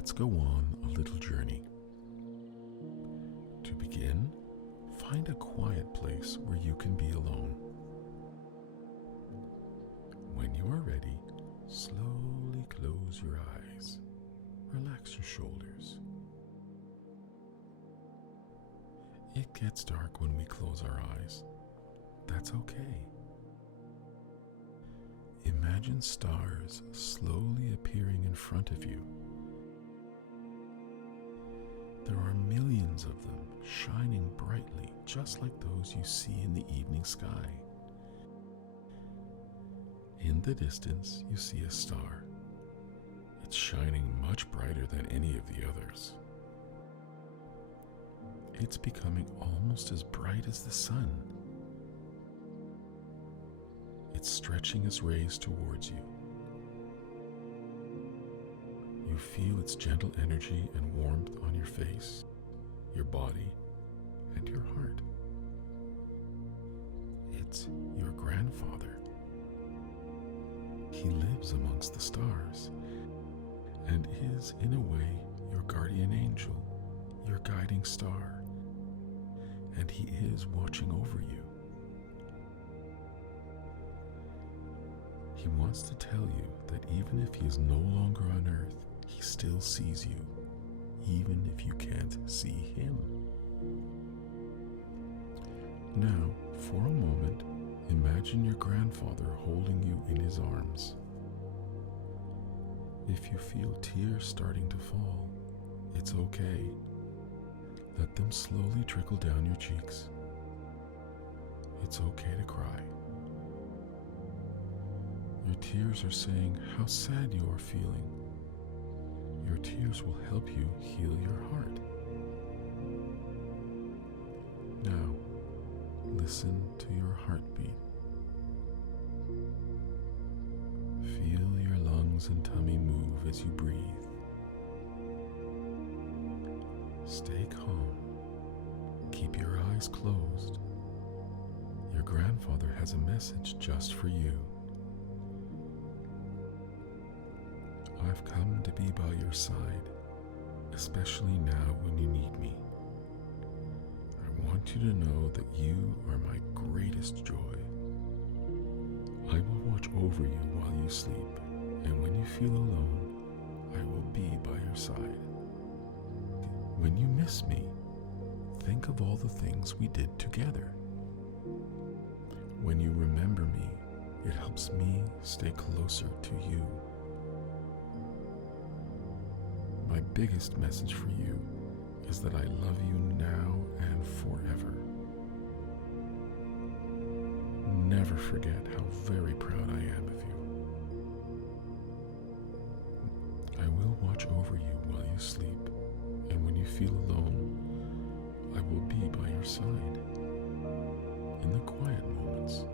let's go on a little journey. To begin, find a quiet place where you can be alone. When you are ready, slowly close your eyes. Relax your shoulders. It gets dark when we close our eyes. That's okay. Imagine stars slowly appearing in front of you. There are millions of them shining brightly, just like those you see in the evening sky. In the distance, you see a star. It's shining much brighter than any of the others. It's becoming almost as bright as the sun. It's stretching its rays towards you. You feel its gentle energy and warmth on your face, your body, and your heart. It's your grandfather. He lives amongst the stars and is, in a way, your guardian angel, your guiding star, and he is watching over you. He wants to tell you that even if he is no longer on earth, he still sees you, even if you can't see him. Now, for a moment, imagine your grandfather holding you in his arms. If you feel tears starting to fall, it's okay. Let them slowly trickle down your cheeks. It's okay to cry. Your tears are saying how sad you are feeling. Your tears will help you heal your heart. Now, listen to your heartbeat. Feel your lungs and tummy move as you breathe. Stay calm. Keep your eyes closed. Your grandfather has a message just for you. I've come to be by your side, especially now when you need me. I want you to know that you are my greatest joy. I will watch over you while you sleep, and when you feel alone, I will be by your side. When you miss me, think of all the things we did together. When you remember me, it helps me stay closer to you. My biggest message for you is that I love you now and forever. Never forget how very proud I am of you. I will watch over you while you sleep, and when you feel alone, I will be by your side. In the quiet moments,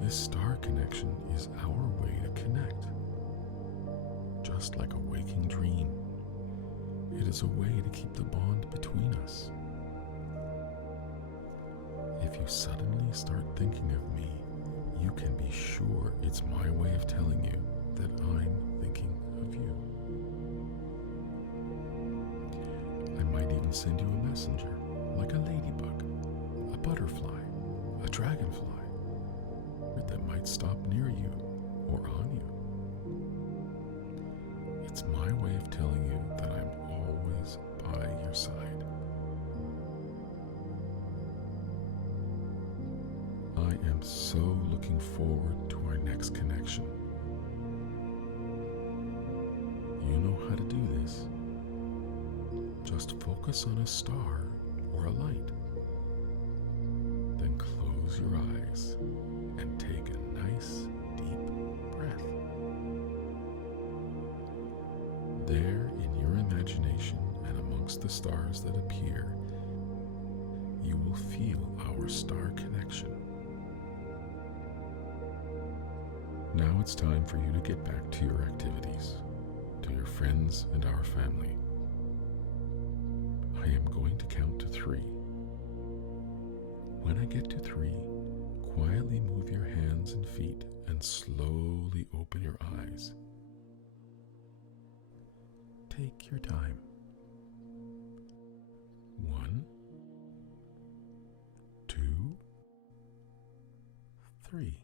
this star connection is our way to connect. Just like a waking dream, it is a way to keep the bond between us. If you suddenly start thinking of me, you can be sure it's my way of telling you that I'm thinking of you. I might even send you a messenger, like a ladybug, a butterfly, a dragonfly, that might stop near you or on you. It's my way of telling you that I'm always by your side. I am so looking forward to our next connection. You know how to do this. Just focus on a star or a light. Then close your eyes and take a nice, deep breath. There, in your imagination and amongst the stars that appear, you will feel our star connection. Now it's time for you to get back to your activities, to your friends and our family. I am going to count to 3. When I get to 3, quietly move your hands and feet and slowly open your eyes. take your time. 1, 2, 3.